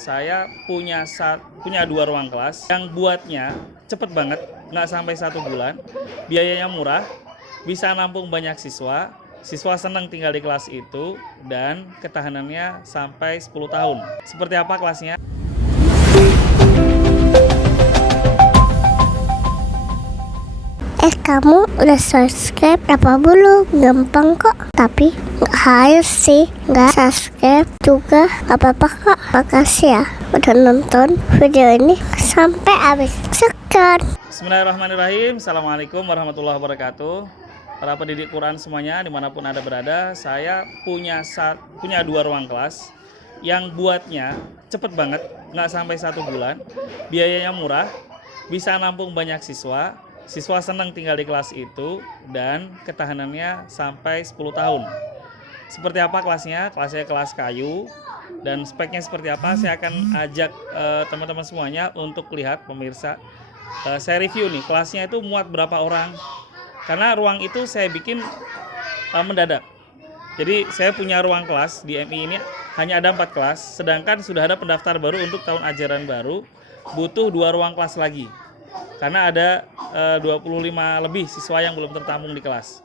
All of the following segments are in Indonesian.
Saya punya 2 ruang kelas yang buatnya cepet banget, nggak sampai 1 bulan, biayanya murah, bisa nampung banyak siswa, siswa senang tinggal di kelas itu, dan ketahanannya sampai 10 tahun. Seperti apa kelasnya? Kamu udah subscribe apa belum? Gampang kok, tapi nggak harus sih. Nggak subscribe juga nggak apa-apa kok. Makasih ya udah nonton video ini sampai habis. Sekian. Bismillahirrahmanirrahim. Assalamualaikum warahmatullahi wabarakatuh. Para pendidik Quran semuanya dimanapun Anda berada, saya punya 2 ruang kelas yang buatnya cepet banget, nggak sampai 1 bulan, biayanya murah, bisa nampung banyak siswa, siswa senang tinggal di kelas itu, dan ketahanannya sampai 10 tahun. Seperti apa kelasnya? Kelasnya kelas kayu, dan speknya seperti apa saya akan ajak teman-teman semuanya untuk lihat, pemirsa. Saya review nih, kelasnya itu muat berapa orang, karena ruang itu saya bikin mendadak. Jadi saya punya ruang kelas di MI ini hanya ada 4 kelas, sedangkan sudah ada pendaftar baru untuk tahun ajaran baru, butuh 2 ruang kelas lagi. Karena ada 25 lebih siswa yang belum tertampung di kelas.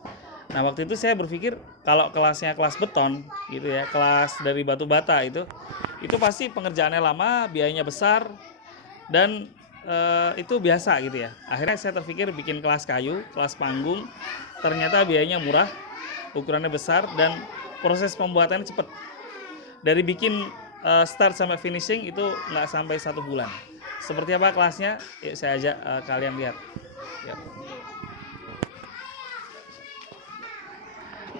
Nah, waktu itu saya berpikir kalau kelasnya kelas beton gitu ya, kelas dari batu bata itu pasti pengerjaannya lama, biayanya besar, dan itu biasa gitu ya. Akhirnya saya terpikir bikin kelas kayu, kelas panggung. Ternyata biayanya murah, ukurannya besar, dan proses pembuatannya cepat. Dari bikin start sampai finishing itu nggak sampai 1 bulan. Seperti apa kelasnya? Yuk saya ajak kalian lihat. Yuk.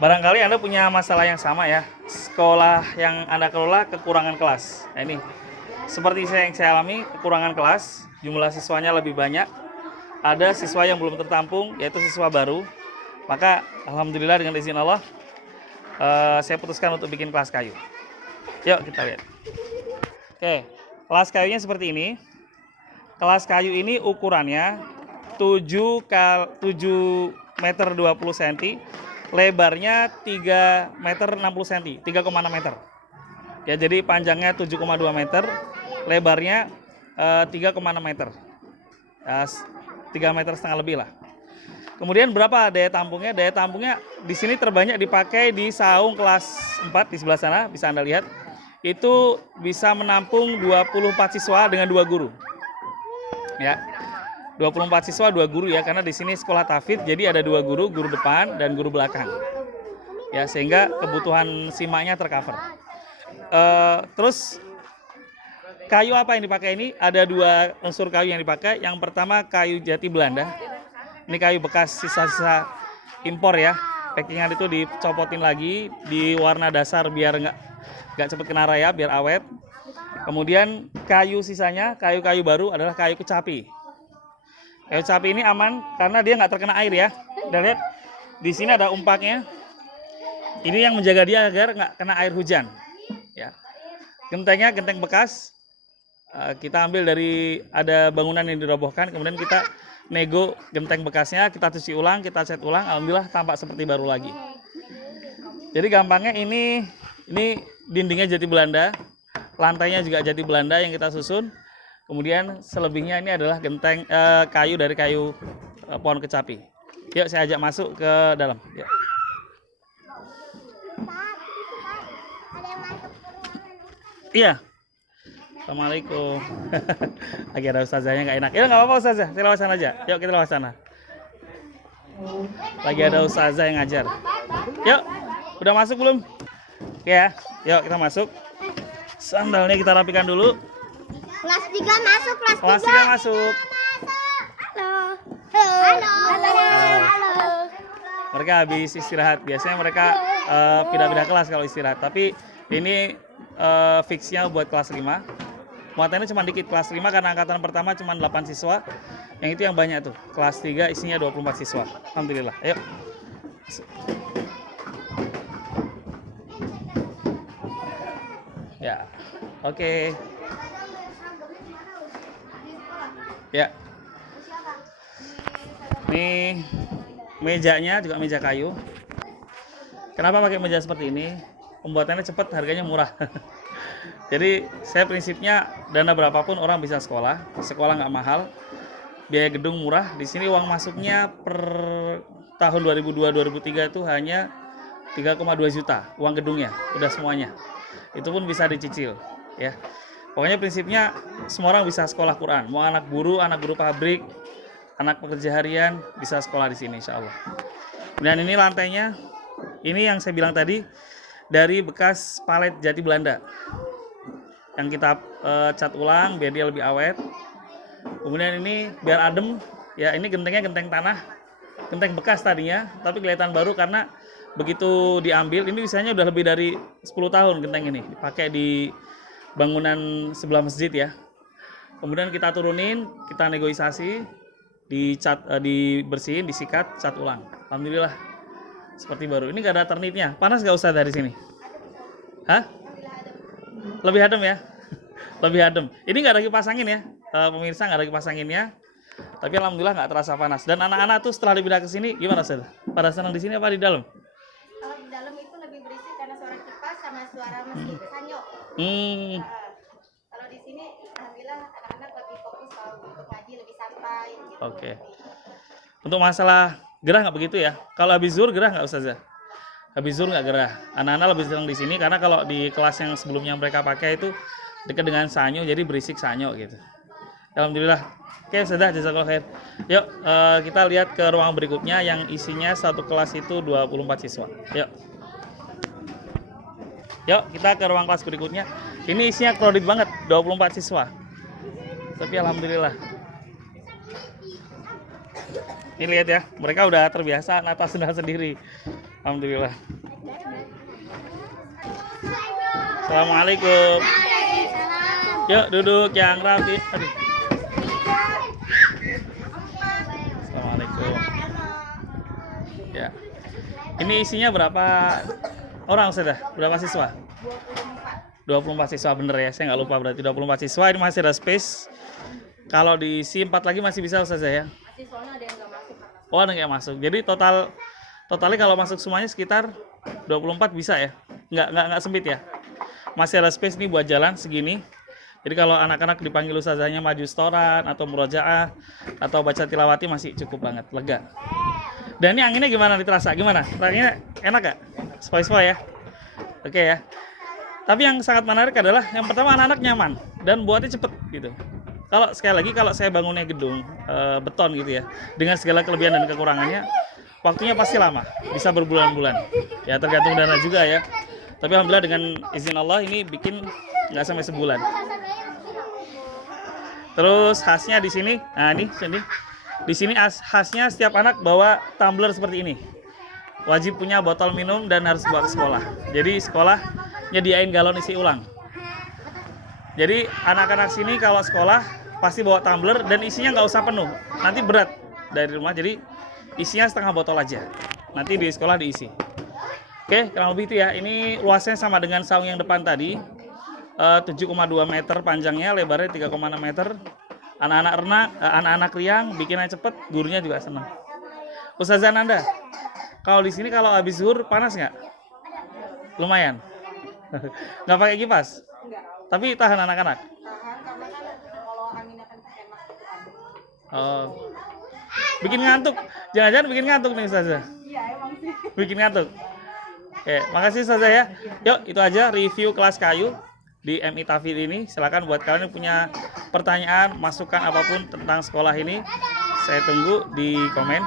Barangkali Anda punya masalah yang sama ya. Sekolah yang Anda kelola kekurangan kelas. Nah, ini seperti yang saya alami, kekurangan kelas, jumlah siswanya lebih banyak. Ada siswa yang belum tertampung, yaitu siswa baru. Maka alhamdulillah dengan izin Allah, saya putuskan untuk bikin kelas kayu. Yuk kita lihat. Oke, kelas kayunya seperti ini. Kelas kayu ini ukurannya 7 meter 20 cm, lebarnya 3 meter 60 cm, 3,6 meter. Ya, jadi panjangnya 7,2 meter, lebarnya 3,6 meter. Ya, 3 meter setengah lebih lah. Kemudian berapa daya tampungnya? Daya tampungnya di sini terbanyak dipakai di saung kelas 4 di sebelah sana, bisa Anda lihat. Itu bisa menampung 24 siswa dengan 2 guru. Ya, 24 siswa 2 guru ya, karena di sini sekolah tahfidz, jadi ada 2 guru, guru depan dan guru belakang. Ya, sehingga kebutuhan simaknya tercover. Terus kayu apa yang dipakai ini? Ada 2 unsur kayu yang dipakai. Yang pertama kayu jati Belanda. Ini kayu bekas sisa-sisa impor ya. Packingan itu dicopotin lagi di warna dasar biar nggak cepet kena raya, biar awet. Kemudian kayu sisanya, kayu-kayu baru adalah kayu kecapi. Kayu kecapi ini aman karena dia nggak terkena air ya. Dan lihat di sini ada umpaknya. Ini yang menjaga dia agar nggak kena air hujan. Ya. Gentengnya genteng bekas. Kita ambil dari ada bangunan yang dirobohkan, kemudian kita nego genteng bekasnya, kita cuci ulang, kita cat ulang, alhamdulillah tampak seperti baru lagi. Jadi gampangnya ini dindingnya jati Belanda. Lantainya juga jati Belanda yang kita susun. Kemudian selebihnya ini adalah genteng kayu dari kayu pohon kecapi. Yuk saya ajak masuk ke dalam. Yuk. Iya. Assalamualaikum. Lagi ada ustazahnya nggak enak. Ya nggak apa-apa ustazah, kita lewat sana aja. Yuk kita lewat sana. Lagi ada ustazah yang ngajar. Yuk, udah masuk belum? Oke ya, yuk kita masuk. Sandalnya kita rapikan dulu. Kelas 3 masuk, Kelas 3 masuk. Halo. Mereka habis istirahat. Biasanya mereka pindah-pindah kelas kalau istirahat. Tapi ini fixnya buat kelas 5. Muatannya cuma dikit, kelas 5 karena angkatan pertama cuma 8 siswa. Yang itu yang banyak tuh. Kelas 3 isinya 24 siswa. Alhamdulillah. Ayo. Ya. Oke. Ya. Ini mejanya juga meja kayu. Kenapa pakai meja seperti ini? Pembuatannya cepat, harganya murah. Jadi saya prinsipnya dana berapapun orang bisa sekolah nggak mahal, biaya gedung murah. Di sini uang masuknya per tahun 2002-2003 itu hanya 3,2 juta uang gedungnya, udah semuanya. Itu pun bisa dicicil, ya. Pokoknya prinsipnya semua orang bisa sekolah Quran, mau anak guru pabrik, anak pekerja harian bisa sekolah di sini, insya Allah. Dan ini lantainya, ini yang saya bilang tadi dari bekas palet jati Belanda yang kita cat ulang biar dia lebih awet. Kemudian ini biar adem, ya ini gentengnya genteng tanah, genteng bekas tadinya, tapi kelihatan baru karena begitu diambil, ini biasanya udah lebih dari 10 tahun genteng ini dipakai di bangunan sebelah masjid ya. Kemudian kita turunin, kita negosiasi, dicat, dibersihin, disikat, cat ulang. Alhamdulillah seperti baru. Ini gak ada ternitnya. Panas gak usah dari sini? Hah? Lebih adem ya? Lebih adem. Ini gak ada kipas angin ya, pemirsa, gak ada kipas anginnya. Tapi alhamdulillah nggak terasa panas. Dan anak-anak tuh setelah dipindah ke sini gimana sih? Pada senang di sini apa di dalam? Kalau di dalam itu lebih berisik karena suara kipas sama suara mesin sanyo. Kalau di sini alhamdulillah anak-anak lebih fokus kalau untuk ngaji lebih santai gitu. Oke. Untuk masalah gerah nggak begitu ya? Kalau habis zuhur gerah nggak Ustazah? Habis zuhur nggak gerah. Anak-anak lebih senang di sini karena kalau di kelas yang sebelumnya mereka pakai itu dekat dengan sanyo, jadi berisik sanyo gitu. Alhamdulillah. Oke, sudah, jazakallahu khair. Yuk, kita lihat ke ruang berikutnya yang isinya satu kelas itu 24 siswa. Yuk. Yuk, kita ke ruang kelas berikutnya. Ini isinya crowded banget, 24 siswa. Tapi alhamdulillah. Ini lihat ya, mereka udah terbiasa nata sendal sendiri. Alhamdulillah. Assalamualaikum. Yuk, duduk yang rapi. Aduh. Assalamualaikum. Ya. Ini isinya berapa orang sudah? Berapa siswa? 24 siswa bener ya, saya nggak lupa berarti 24 siswa. Ini masih ada space. Kalau diisi 4 lagi masih bisa Ustazah ya? Masih soalnya ada yang nggak masuk. Oh, ada yang masuk. Jadi totalnya kalau masuk semuanya sekitar 24 bisa ya? Nggak sempit ya? Masih ada space nih buat jalan segini. Jadi kalau anak-anak dipanggil ustazahnya maju setoran atau murojaah atau baca tilawati masih cukup banget, lega. Dan ini anginnya gimana terasa? Gimana? Anginnya enak gak? Sepoi-sepoi ya? Oke ya. Tapi yang sangat menarik adalah yang pertama anak-anak nyaman dan buatnya cepet gitu. Kalau sekali lagi kalau saya bangunnya gedung beton gitu ya, dengan segala kelebihan dan kekurangannya, waktunya pasti lama, bisa berbulan-bulan. Ya tergantung dana juga ya. Tapi alhamdulillah dengan izin Allah ini bikin nggak sampai sebulan. Terus khasnya di sini, nah ini sini, di sini khasnya setiap anak bawa tumbler seperti ini. Wajib punya botol minum dan harus bawa ke sekolah. Jadi sekolah nyediain galon isi ulang. Jadi anak-anak sini kalau sekolah pasti bawa tumbler dan isinya nggak usah penuh. Nanti berat dari rumah, jadi isinya setengah botol aja. Nanti di sekolah diisi. Oke, kurang lebih itu ya. Ini luasnya sama dengan saung yang depan tadi. 7,2 meter panjangnya, lebarnya 3,6 meter. Anak-anak riang, bikinnya cepet, gurunya juga senang. Ustazah Nanda, kalau di sini kalau habis zuhur panas nggak? Lumayan. Nggak pakai kipas? Tapi tahan anak-anak. Tahan karena kan kalau anginnya kan enak gitu kan. Oh. Bikin ngantuk. Jangan-jangan bikin ngantuk nih Ustazah. Iya emang sih. Bikin ngantuk. Oke, makasih Ustazah ya. Yuk, itu aja review kelas kayu di MI Tafid ini. Silakan buat kalian yang punya pertanyaan, masukan apapun tentang sekolah ini, saya tunggu di komen.